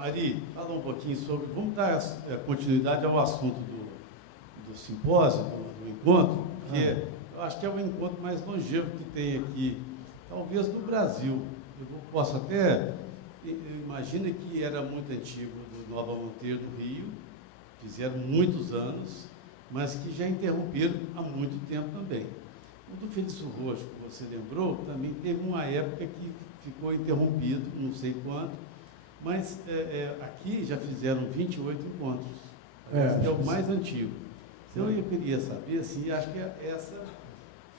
Ari, fala um pouquinho sobre. Vamos dar continuidade ao assunto do simpósio, do encontro, que eu acho que é o encontro mais longevo que tem aqui, talvez no Brasil. Eu posso até. Imagina que era muito antigo do Nova Monteiro do Rio, fizeram muitos anos, mas que já interromperam há muito tempo também. O do Felício Roxo, que você lembrou, também teve uma época que ficou interrompido, não sei quanto, mas aqui já fizeram 28 encontros, que é o mais antigo. Então eu queria saber, assim, acho que essa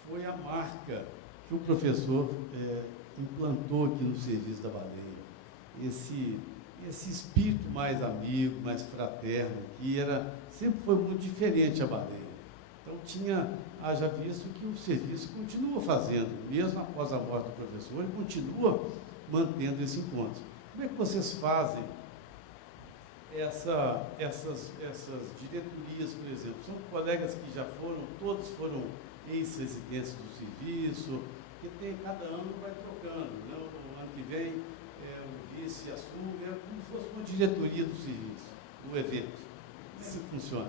foi a marca que o professor implantou aqui no Serviço da Baleia. Esse espírito mais amigo, mais fraterno, que sempre foi muito diferente a Baleia. Então haja visto que o serviço continua fazendo, mesmo após a morte do professor, ele continua mantendo esse encontro. Como é que vocês fazem essas diretorias, por exemplo? São colegas que já todos foram ex-residentes do serviço, que cada ano vai trocando, né? O ano que vem o vice assume, é como se fosse uma diretoria do serviço, do evento. Como é que funciona?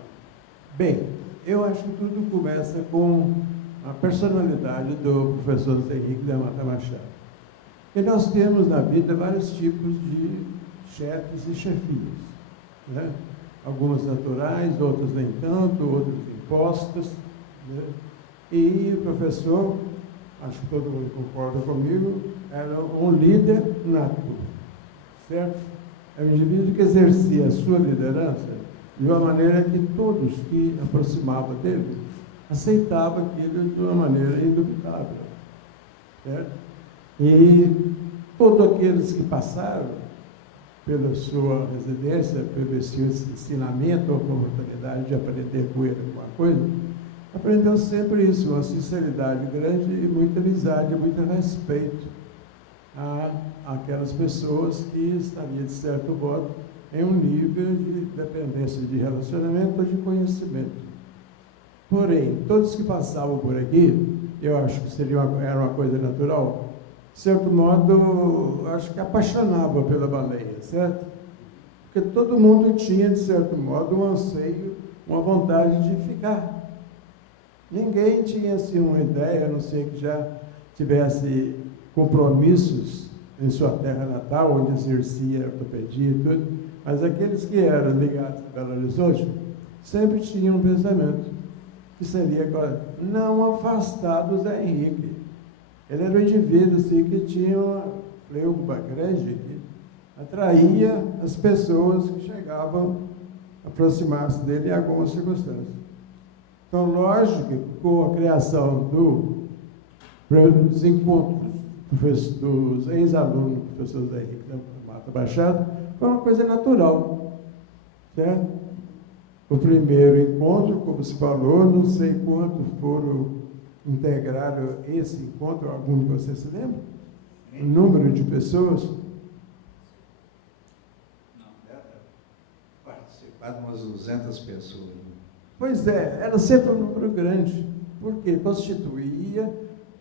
Bem, eu acho que tudo começa com a personalidade do professor Zé Henrique da Mata Machado. E nós temos na vida vários tipos de chefes e chefias, né? Algumas naturais, outras nem tanto, outras impostas, né? E o professor, acho que todo mundo concorda comigo, era um líder nato, certo? É um indivíduo que exercia a sua liderança de uma maneira que todos que aproximavam dele aceitavam aquilo de uma maneira indubitável, certo? E todos aqueles que passaram pela sua residência, pelo seu ensinamento ou pela oportunidade de aprender com ele alguma coisa, aprendeu sempre isso, uma sinceridade grande e muita amizade, muito respeito àquelas pessoas que estariam, de certo modo, em um nível de dependência de relacionamento ou de conhecimento. Porém, todos que passavam por aqui, eu acho que era uma coisa natural, de certo modo, acho que apaixonava pela Baleia, certo? Porque todo mundo tinha, de certo modo, um anseio, uma vontade de ficar. Ninguém tinha assim uma ideia, a não ser que já tivesse compromissos em sua terra natal, onde exercia ortopedia e tudo, mas aqueles que eram ligados a Belo Horizonte sempre tinham um pensamento que seria agora não afastar do Zé Henrique. Ele era um indivíduo assim, que tinha uma pleuma grande que atraía as pessoas que chegavam a aproximar-se dele em algumas circunstâncias. Então, lógico que com a criação dos encontros dos ex-alunos do professor Zé Henrique da Mata Machado, foi uma coisa natural, certo? O primeiro encontro, como se falou, não sei quantos foram integraram esse encontro, algum de vocês se lembra? O número de pessoas? Não, participaram umas 200 pessoas. Pois é, era sempre um número grande, porque constituía,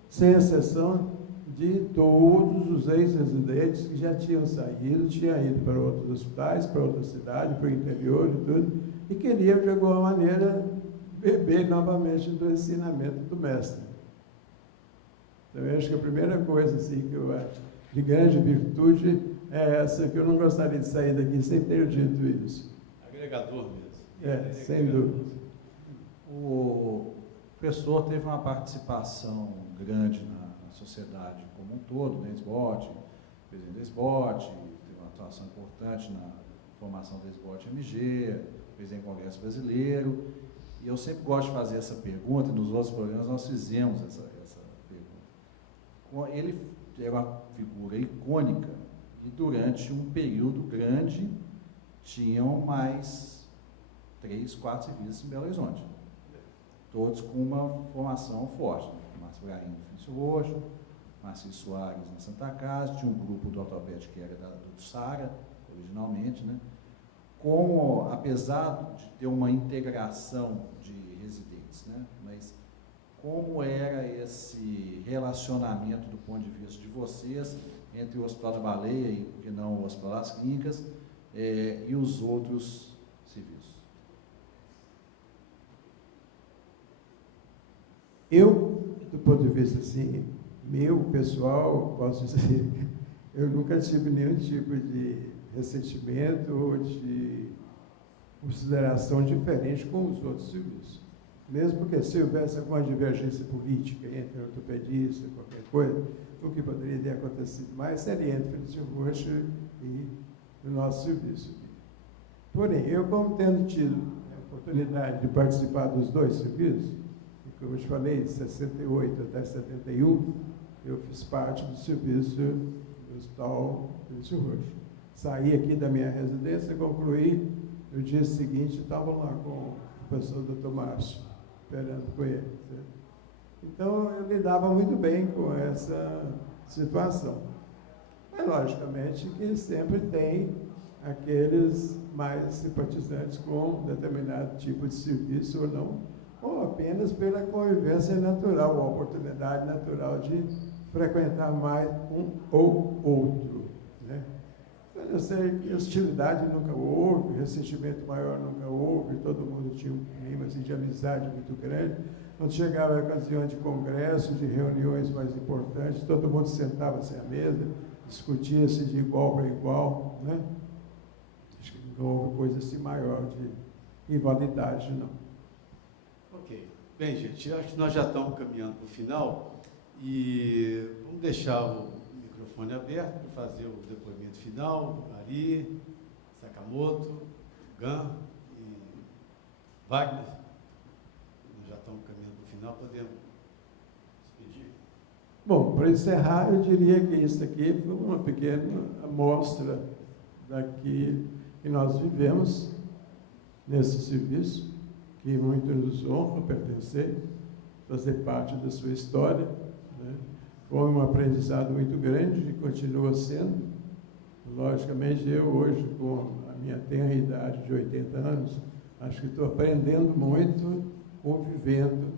sem exceção, de todos os ex-residentes que já tinham saído, tinham ido para outros hospitais, para outra cidade, para o interior e tudo, e queriam, de alguma maneira, beber novamente do ensinamento do mestre. Então, eu acho que a primeira coisa assim, que eu acho de grande virtude é essa, que eu não gostaria de sair daqui sem ter dito isso. Agregador mesmo. Sem dúvida. O professor teve uma participação grande na sociedade como um todo, na SBOT, presidente da SBOT, teve uma atuação importante na formação da SBOT MG, presidente do Congresso Brasileiro, e eu sempre gosto de fazer essa pergunta, e nos outros programas nós fizemos essa pergunta. Ele era uma figura icônica, e durante um período grande tinham mais 3, 4 serviços em Belo Horizonte, todos com uma formação forte. Márcio Brahim no Felício Roxo, Márcio Soares na Santa Casa, tinha um grupo do ortopédico que era do Sara, originalmente, né? Apesar de ter uma integração de residentes, né? Mas como era esse relacionamento do ponto de vista de vocês entre o Hospital da Baleia e, por que não, o Hospital das Clínicas e os outros serviços? Eu, do ponto de vista assim, meu, pessoal, posso dizer, eu nunca tive nenhum tipo de ressentimento ou de consideração diferente com os outros serviços. Mesmo porque se houvesse alguma divergência política entre ortopedista, qualquer coisa, o que poderia ter acontecido mais seria entre o Sr. Rocha e o nosso serviço. Porém, eu, como tendo tido a oportunidade de participar dos dois serviços, e como eu te falei, de 68 até 71, eu fiz parte do serviço do Hospital Felício Rocha. Saí aqui da minha residência, concluí, no dia seguinte estava lá com o professor Dr. Márcio, esperando com ele. Certo? Então, eu lidava muito bem com essa situação. Mas, logicamente, que sempre tem aqueles mais simpatizantes com determinado tipo de serviço ou não, ou apenas pela convivência natural, a oportunidade natural de frequentar mais um ou outro. Né? Eu sei que hostilidade nunca houve, ressentimento maior nunca houve, todo mundo tinha um clima assim, de amizade muito grande. Quando chegava a ocasião de congressos, de reuniões mais importantes, todo mundo sentava-se à mesa, discutia-se de igual para igual. Né? Acho que não houve coisa assim maior de rivalidade, não. Ok. Bem, gente, acho que nós já estamos caminhando para o final e vamos deixar o microfone aberto para fazer o depoimento final. Ari, Sakamoto, Gan e Wagner. Nós já estamos caminhando para o final, podemos despedir? Bom, para encerrar, eu diria que isso aqui foi uma pequena amostra daquilo que nós vivemos nesse serviço, que muito nos honra pertencer, fazer parte da sua história. Né? Foi um aprendizado muito grande e continua sendo. Logicamente, eu hoje, com a minha tenra idade de 80 anos, acho que estou aprendendo muito, convivendo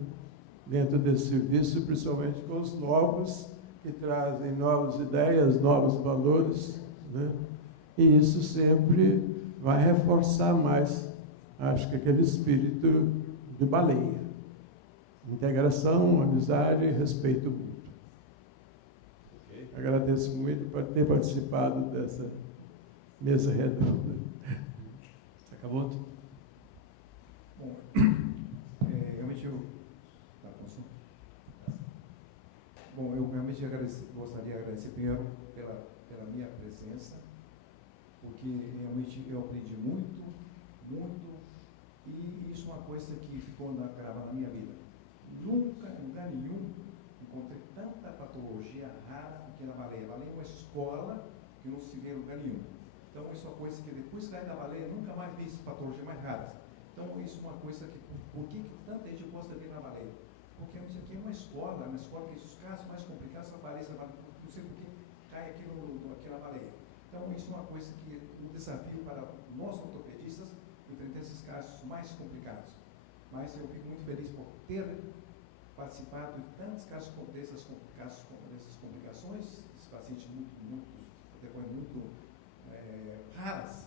dentro desse serviço, principalmente com os novos, que trazem novas ideias, novos valores, né? E isso sempre vai reforçar mais, acho que aquele espírito de baleia. Integração, amizade e respeito mútuo. Okay. Agradeço muito por ter participado dessa mesa redonda. Sakamoto? Bom, realmente eu... Tá, posso? Bom, eu realmente gostaria de agradecer primeiro pela minha presença, porque realmente eu aprendi muito, e isso é uma coisa que ficou gravada na minha vida. Nunca, em lugar nenhum, encontrei tanta patologia rara do que na baleia. A baleia é uma escola que não se vê em lugar nenhum. Então, isso é uma coisa que depois que saí da baleia, nunca mais vi essas patologias mais raras. Então, isso é uma coisa que, por que tanta gente gosta de vir na baleia? Porque isso aqui é uma escola que os casos mais complicados aparecem na baleia, não sei por que cai aqui na baleia. Então, isso é uma coisa que um desafio para nós ortopedistas enfrentar esses casos mais complicados. Mas eu fico muito feliz por ter participado de tantos casos dessas complicações, esses pacientes muito raras,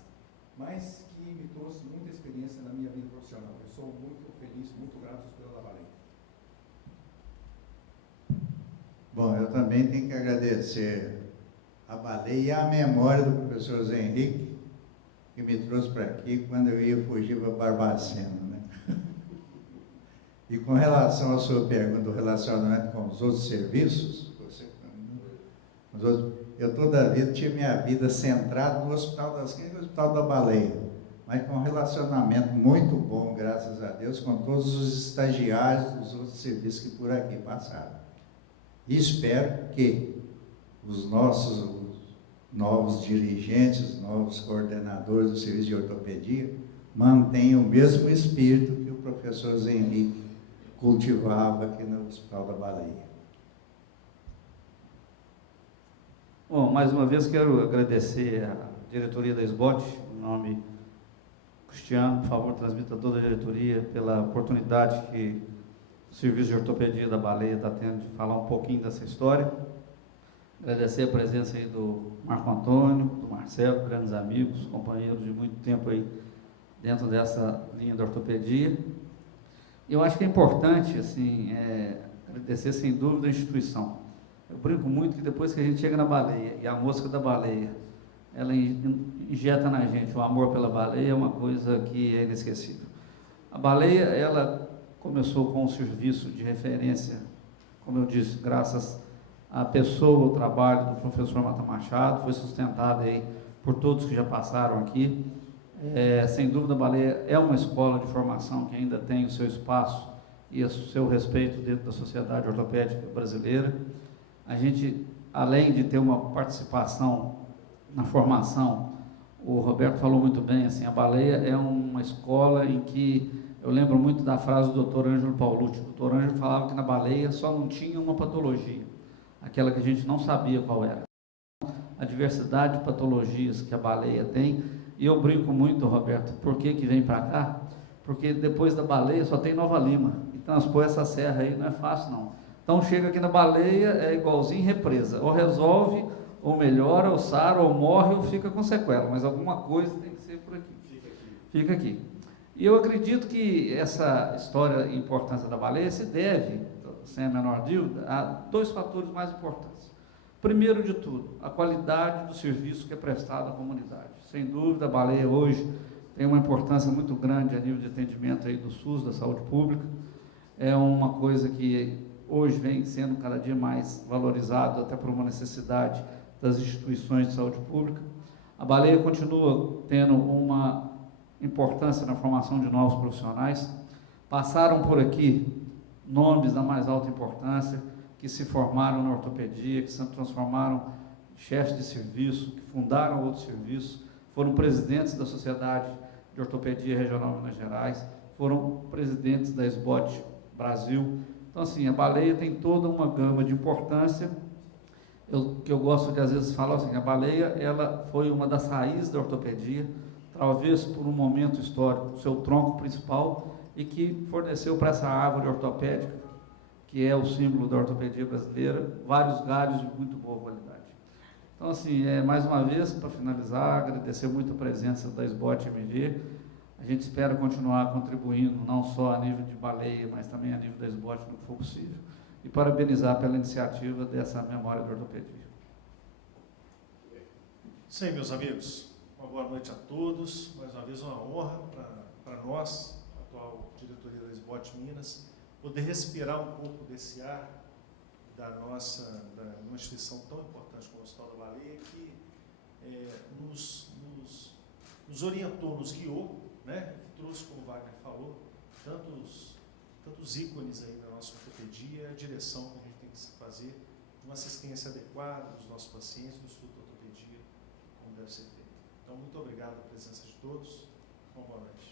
mas que me trouxe muita experiência na minha vida profissional. Eu sou muito feliz, muito grato ao Hospital da Baleia. Bom, eu também tenho que agradecer a Baleia e a memória do professor Zé Henrique, que me trouxe para aqui quando eu ia fugir para Barbacena. Né? E com relação à sua pergunta do relacionamento com os outros serviços, eu toda a vida tinha minha vida centrada no Hospital das Clínicas e no Hospital da Baleia, mas com um relacionamento muito bom, graças a Deus, com todos os estagiários dos outros serviços que por aqui passaram. E espero que os nossos novos dirigentes, novos coordenadores do serviço de ortopedia mantenham o mesmo espírito que o professor Zé Henrique cultivava aqui no Hospital da Baleia. Bom, mais uma vez quero agradecer à diretoria da SBOT, em nome Cristiano, por favor, transmita a toda a diretoria pela oportunidade que o Serviço de Ortopedia da Baleia está tendo de falar um pouquinho dessa história. Agradecer a presença aí do Marco Antônio, do Marcelo, grandes amigos, companheiros de muito tempo aí dentro dessa linha da ortopedia. Eu acho que é importante, assim, agradecer sem dúvida a instituição. Eu brinco muito que depois que a gente chega na baleia e a mosca da baleia, ela injeta na gente o amor pela baleia, é uma coisa que é inesquecível. A baleia, ela começou com um serviço de referência, como eu disse, graças à pessoa, o trabalho do professor Mata Machado, foi sustentado aí por todos que já passaram aqui. Sem dúvida, a baleia é uma escola de formação que ainda tem o seu espaço e o seu respeito dentro da sociedade ortopédica brasileira. A gente, além de ter uma participação na formação, o Roberto falou muito bem, assim, a baleia é uma escola em que eu lembro muito da frase do Dr. Ângelo Paulucci. O Dr. Ângelo falava que na baleia só não tinha uma patologia, aquela que a gente não sabia qual era. A diversidade de patologias que a baleia tem, e eu brinco muito, Roberto, por que vem para cá? Porque depois da baleia só tem Nova Lima, e transpor essa serra aí não é fácil não. Então chega aqui na baleia, é igualzinho represa, ou resolve, ou melhora, ou sara, ou morre, ou fica com sequela, mas alguma coisa tem que ser por aqui. Fica aqui. E eu acredito que essa história e importância da baleia se deve, sem a menor dúvida, a dois fatores mais importantes. Primeiro de tudo, a qualidade do serviço que é prestado à comunidade. Sem dúvida, a baleia hoje tem uma importância muito grande a nível de atendimento aí do SUS, da saúde pública. É uma coisa que hoje vem sendo cada dia mais valorizado, até por uma necessidade das instituições de saúde pública. A baleia continua tendo uma importância na formação de novos profissionais. Passaram por aqui nomes da mais alta importância, que se formaram na ortopedia, que se transformaram em chefes de serviço, que fundaram outros serviços, foram presidentes da Sociedade de Ortopedia Regional de Minas Gerais, foram presidentes da SBOT Brasil. Então, assim, a baleia tem toda uma gama de importância. Que eu gosto de, às vezes, falar assim, a baleia, ela foi uma das raízes da ortopedia, talvez por um momento histórico, seu tronco principal, e que forneceu para essa árvore ortopédica, que é o símbolo da ortopedia brasileira, vários galhos de muito boa qualidade. Então, assim, mais uma vez, para finalizar, agradecer muito a presença da SBOT MG. A gente espera continuar contribuindo, não só a nível de baleia, mas também a nível da SBOT, no que for possível. E parabenizar pela iniciativa dessa memória de ortopedia. Sim, meus amigos, uma boa noite a todos. Mais uma vez, uma honra para nós, a atual diretoria da SBOT Minas, poder respirar um pouco desse ar da uma instituição tão importante como o Hospital da Baleia, que nos orientou, nos guiou, né, que trouxe, como o Wagner falou, tantos ícones aí na nossa ortopedia, a direção que a gente tem que fazer, uma assistência adequada dos nossos pacientes, do estudo de ortopedia, como deve ser feito. Então, muito obrigado pela presença de todos. Uma boa noite.